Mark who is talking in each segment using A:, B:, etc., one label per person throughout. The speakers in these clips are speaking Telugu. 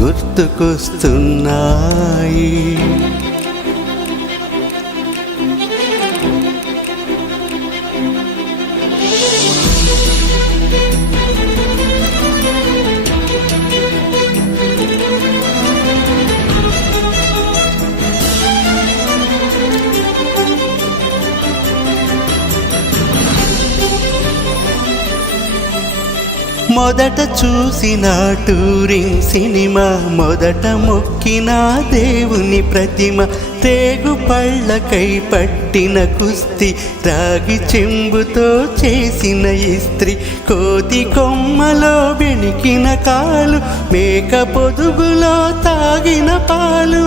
A: గుర్తుకొస్తున్నాయి. మొదట చూసిన టూరింగ్ సినిమా మొదట మొక్కిన దేవుని ప్రతిమ తేగు పళ్ళకై పట్టిన కుస్తి రాగి చెంబుతో చేసిన ఇస్త్రీ కోతి కొమ్మలో బెణికిన కాలు మేక పొదుగులో తాగిన పాలు.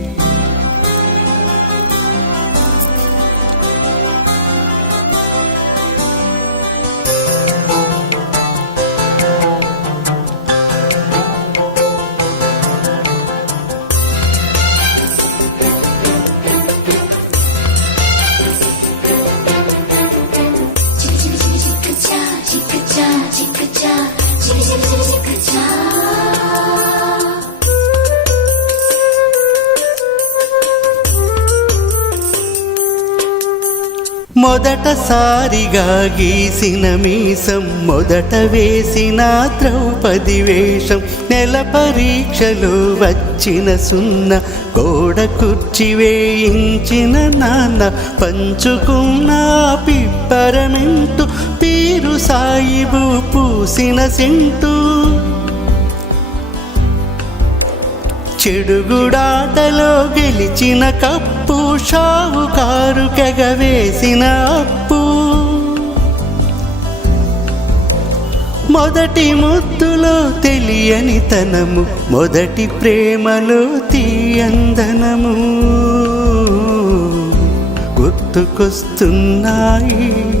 A: మొదటసారిగా గీసిన మీసం మొదట వేసిన ద్రౌపది వేషం నెల పరీక్షలు వచ్చిన సున్న గోడ కుర్చి వేయించిన నాన్న పంచుకున్న పిప్పరమింటు సాయిబు పూసిన సింటూ. చెడుగుడాటలో గెలిచిన కప్పు షావుకారు కెగవేసిన అప్పు. మొదటి ముద్దులో తెలియని తనము మొదటి ప్రేమలో తీయందనము. గుర్తుకొస్తున్నాయి